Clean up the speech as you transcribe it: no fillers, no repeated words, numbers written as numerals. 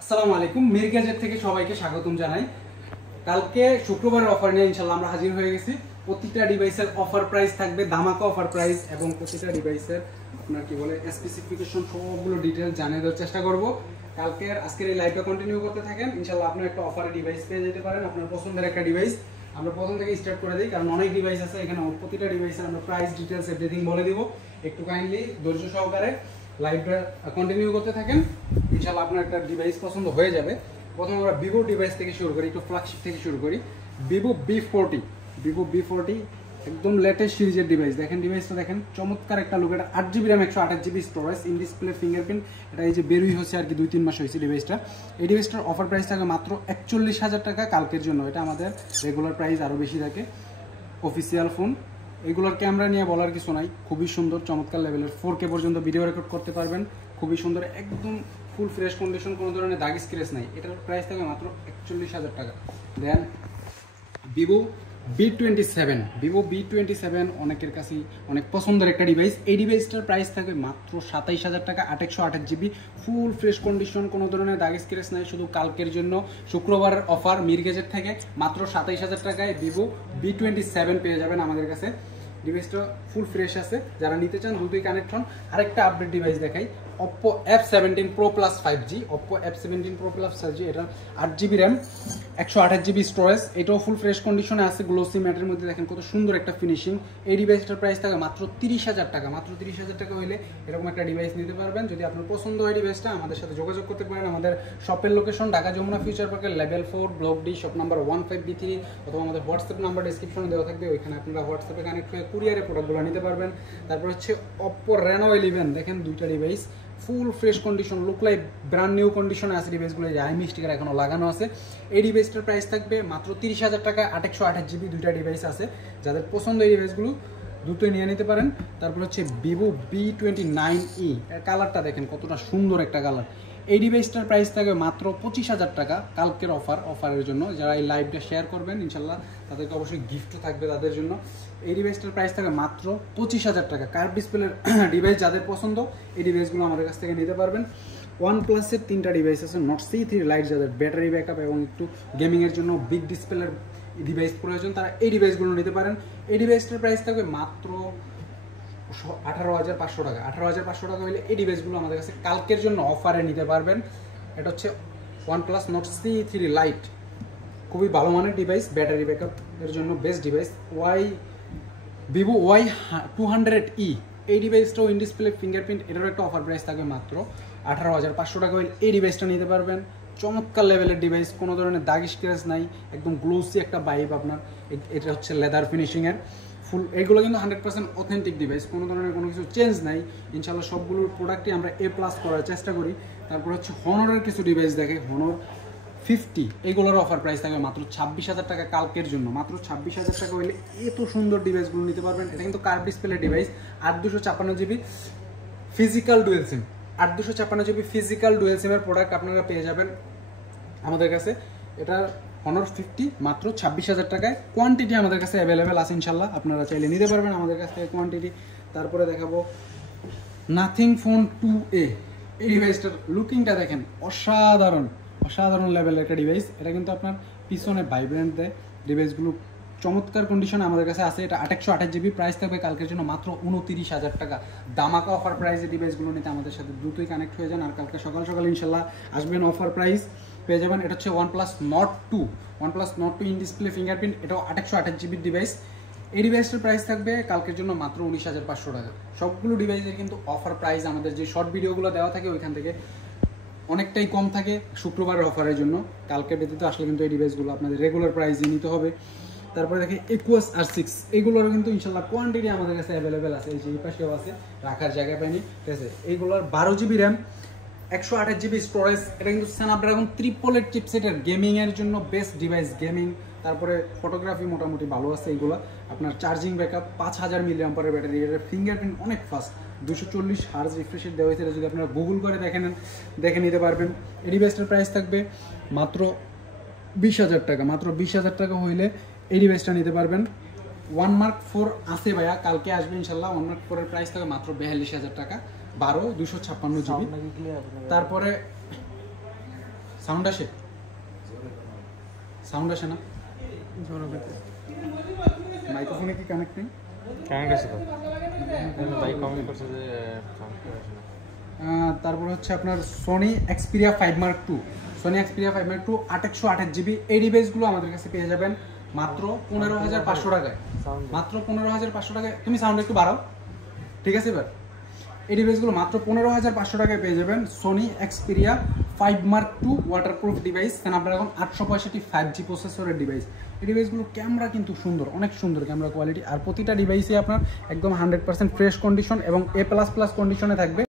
আসসালামু আলাইকুম, মির গ্যাজেট থেকে সবাইকে স্বাগতম জানাই। কালকে শুক্রবারের অফার নিয়ে ইনশাআল্লাহ আমরা হাজির হয়ে গেছি। প্রতিটা ডিভাইসের অফার প্রাইস থাকবে, ধামাকা অফার প্রাইস, এবং প্রতিটা ডিভাইসের আপনার কি বলে স্পেসিফিকেশন সবগুলো ডিটেইলস জানিয়ে দেওয়ার চেষ্টা করব। আজকের এই লাইভটা কন্টিনিউ করতে থাকেন, ইনশাআল্লাহ আপনি একটা অফারে ডিভাইস পেয়ে যেতে পারেন, আপনার পছন্দের একটা ডিভাইস। আমরা প্রথম থেকে স্টার্ট করে দিই, কারণ অনেক ডিভাইস আছে এখানে, প্রতিটা ডিভাইসের আমরা প্রাইস ডিটেইলস এভরিথিং বলে দিব। একটু কাইন্ডলি ধৈর্য সহকারে লাইভটা কন্টিনিউ করতে থাকেন, ইনশাআল্লাহ আপনার একটা ডিভাইস পছন্দ হয়ে যাবে। প্রথমে আমরা ভিভো ডিভাইস থেকে শুরু করি, একটু ফ্ল্যাগশিপ থেকে শুরু করি। ভিভো B40 একদম লেটেস্ট সিরিজের ডিভাইস। দেখেন ডিভাইসটা দেখেন, চমৎকার একটা লুক। এটা 8GB RAM 128GB storage, in display fingerprint. এটা এই যে বেরোই হচ্ছে আর কি 2-3 মাস হয়েছে ডিভাইসটা। এই ডিভাইসটার অফার প্রাইস থাকে মাত্র 41,000 টাকা কালকের জন্য। এটা আমাদের রেগুলার প্রাইস আরও বেশি থাকে। অফিসিয়াল ফোন, এগুলোর ক্যামেরা নিয়ে বলার কিছু নাই, খুবই সুন্দর, চমৎকার লেভেলের। 4K পর্যন্ত ভিডিও রেকর্ড করতে পারবেন, খুবই সুন্দর, একদম ফুল ফ্রেশ কন্ডিশন, কোনো ধরনের দাগ স্ক্র্যাচ নাই। এটার প্রাইস থাকে মাত্র 41,000 টাকা। দেন ভিভো B27 অনেকের কাছে অনেক পছন্দের একটা ডিভাইস। এই ডিভাইসটার প্রাইস থাকে মাত্র 27,000 টাকা, 828GB, ফুল ফ্রেশ কন্ডিশন, কোনো ধরনের দাগ স্ক্র্যাচ নাই। শুধু কালকের জন্য শুক্রবারের অফার মির গ্যাজেট থেকে মাত্র 27,000 টাকায় ভিভো B27 পেয়ে যাবেন আমাদের কাছে। ডিভাইসটা ফুল ফ্রেশ আছে, যারা নিতে চান দ্রুতই কানেক্ট হন। আরেকটা আপডেট ডিভাইস দেখাই, Oppo F17 Pro Plus 5G। Oppo F17 Pro Plus 5G, এটা 8GB র্যাম 128GB স্টোরেজ, এটাও ফুল ফ্রেশ কন্ডিশনে আছে, গ্লোসি ম্যাটের মধ্যে। দেখেন কত সুন্দর একটা ফিনিশিং। এই ডিভাইসটার প্রাইস থাকে মাত্র 30,000 টাকা। মাত্র 30,000 টাকা হইলে এরকম একটা ডিভাইস নিতে পারবেন। যদি আপনার পছন্দ হয় ডিভাইসটা, আমাদের সাথে যোগাযোগ করতে পারেন। আমাদের শপের লোকেশন ঢাকা যমুনা ফিউচার পার্কের level 4 block D, shop number 15B3, অথবা আমাদের হোয়াটসঅ্যাপ নাম্বার ডিসক্রিপশনে দেওয়া থাকবে, ওইখানে আপনারা হোয়াটসঅ্যাপে কানেক্ট হয়ে কুরিয়ারে প্রোডাক্টগুলো নিতে পারবেন। তারপর হচ্ছে Oppo Reno 11, দেখেন দুইটা device full fresh condition, look like brand new কন্ডিশনে আছে ডিভাইসগুলো, যে আইমি স্টিকার এখনো লাগানো আছে। এই ডিভাইসটার প্রাইস থাকবে মাত্র 30,000 টাকা, 828GB, দুইটা ডিভাইস আছে। যাদের পছন্দ এই ডিভাইসগুলো দ্রুতই নিয়ে নিতে পারেন। তারপর হচ্ছে ভিভো B29e, এর কালারটা দেখেন কতটা সুন্দর একটা কালার। এই ডিভাইসটার প্রাইস থাকবে মাত্র 25,000 টাকা কালকের অফারের জন্য। যারা এই লাইভটা শেয়ার করবেন ইনশাল্লাহ তাদেরকে অবশ্যই গিফটও থাকবে তাদের জন্য। এই ডিভাইসটার প্রাইস থাকে মাত্র 25,000 টাকা। কার্ভ ডিসপ্লের ডিভাইস যাদের পছন্দ, এই ডিভাইসগুলো আমাদের কাছ থেকে নিতে পারবেন। OnePlus-এর 3টা ডিভাইস আছে, Note C3 Lite, যাদের ব্যাটারি ব্যাকআপ এবং একটু গেমিংয়ের জন্য বিগ ডিসপ্লের ডিভাইস প্রয়োজন, তারা এই ডিভাইসগুলো নিতে পারেন। এই ডিভাইসটার প্রাইস থাকবে মাত্র 18,500 টাকা। 18,500 টাকা হলে এই ডিভাইসগুলো আমাদের কাছে কালকের জন্য অফারে নিতে পারবেন। এটা হচ্ছে OnePlus Note C3 Lite, খুবই ভালো মানের ডিভাইস, ব্যাটারি ব্যাকআপ এর জন্য বেস্ট ডিভাইস। ভিভো Y200e, এই ডিভাইসটাও ইন ডিসপ্লে ফিঙ্গারপ্রিন্ট, এটারও একটা অফার প্রাইস থাকবে মাত্র 18,500 টাকা হলে এই ডিভাইসটা নিতে পারবেন। চমৎকার লেভেলের ডিভাইস, কোনো ধরনের দাগ স্ক্র্যাচ নাই, একদম গ্লোসি একটা ভাইব আপনার। এটা হচ্ছে লেদার ফিনিশিংয়ের ফুল। এগুলো কিন্তু 100% অথেন্টিক ডিভাইস, কোনো ধরনের কোনো কিছু চেঞ্জ নাই। ইনশাল্লাহ সবগুলোর প্রোডাক্টই আমরা A+ করার চেষ্টা করি। তারপর হচ্ছে হনরের কিছু ডিভাইস দেখে, Honor 50, এইগুলোর অফার প্রাইস থাকবে মাত্র 26,000 টাকা কালকের জন্য। মাত্র 26,000 টাকা হইলে এত সুন্দর ডিভাইসগুলো নিতে পারবেন। এটা কিন্তু curve display device, 8/256GB physical dual SIM, 8/256GB physical dual সিমের প্রোডাক্ট আপনারা পেয়ে যাবেন আমাদের কাছে। এটা Honor 50 মাত্র 26,000 টাকায়। কোয়ান্টিটি আমাদের কাছে অ্যাভেলেবেল আছে, ইনশাল্লাহ আপনারা চাইলে নিতে পারবেন আমাদের কাছ থেকে কোয়ান্টিটি। তারপরে দেখাবো Nothing Phone 2a, এই ডিভাইসটার লুকিংটা দেখেন, অসাধারণ লেভেলের একটা ডিভাইস। এটা কিন্তু আপনার পিছনে ভাইব্রেন্ট দেয়। ডিভাইসগুলো চমৎকার কন্ডিশনে আমাদের কাছে আছে। এটা 828GB, প্রাইস থাকবে কালকের জন্য মাত্র 29,000 টাকা। দামাকা অফার প্রাইসে ডিভাইসগুলো নিতে আমাদের সাথে দ্রুতই কানেক্ট হয়ে যান, আর কালকে সকাল সকাল ইনশাল্লাহ আসবেন, অফার প্রাইস পেয়ে যাবেন। এটা হচ্ছে OnePlus Nord 2 in display fingerprint, এটাও 828GB ডিভাইস। এই ডিভাইসটার প্রাইস থাকবে কালকের জন্য মাত্র 19,500 টাকা। সবগুলো ডিভাইসের কিন্তু অফার প্রাইস আমাদের যে শর্ট ভিডিওগুলো দেওয়া থাকে ওইখান থেকে অনেকটাই কম থাকে শুক্রবারের অফারের জন্য। কালকে ব্যতীত আসলে কিন্তু এই ডিভাইসগুলো আপনাদের রেগুলার প্রাইসে নিতে হবে। তারপরে দেখে Equus R6, এইগুলোরও কিন্তু ইনশাল্লাহ কোয়ান্টিটি আমাদের কাছে অ্যাভেলেবেল আছে। এই যে এই পাশেও আছে, রাখার জায়গা পাইনি, ঠিক আছে। এইগুলোর 12GB র্যাম 128GB স্টোরেজ, এটা কিন্তু স্ন্যাপড্রাগন 3 চিপসেটের গেমিংয়ের জন্য বেস্ট ডিভাইস। গেমিং, তারপরে ফটোগ্রাফি মোটামুটি ভালো আছে। এইগুলো আপনার চার্জিং ব্যাকআপ 5000 mAh ব্যাটারি, এটার ফিঙ্গারপ্রিন্ট অনেক ফাস্ট, 240 হার্জ রিফ্রেশের দেওয়া হয়েছে। যদি আপনারা গুগল করে দেখে নিতে পারবেন। এই ডিভাইসটার প্রাইস থাকবে মাত্র 20,000 টাকা। মাত্র 20,000 টাকা হইলে এই ডিভাইসটা নিতে পারবেন। OneMark 4 আছে ভাইয়া, কালকে আসবে ইনশাল্লাহ। OneMark 4 এর প্রাইস থাকবে মাত্র 42,000 টাকা, 12 256GB। তারপরে সাউন্ড আসে না মাইক্রোফোনে কি কানেক্টিং? কানেক্ট আছে তো ভাই কমেন্ট করছে যে সাউন্ড আসে না। তারপর হচ্ছে আপনার Sony Xperia 5 Mark II, Sony Xperia 5 Mark II 828 GB. এই ডিভাইসগুলো আমাদের কাছে পেয়ে যাবেন মাত্র 15,500 টাকায়, মাত্র 15,500 টাকায়। তুমি সাউন্ড একটু বাড়াও, ঠিক আছে? এবার এই ডিভাইসগুলো মাত্র 15,500 টাকায় পেয়ে যাবেন। Sony Xperia 5 Mark II waterproof device, কেন আপনার এখন 865 5G প্রসেসরের ডিভাইস। এই ডিভাইসগুলো ক্যামেরা কিন্তু সুন্দর, অনেক সুন্দর ক্যামেরা কোয়ালিটি, আর প্রতিটা ডিভাইসে আপনার একদম 100% ফ্রেশ কন্ডিশন এবং A++ কন্ডিশনে থাকবে।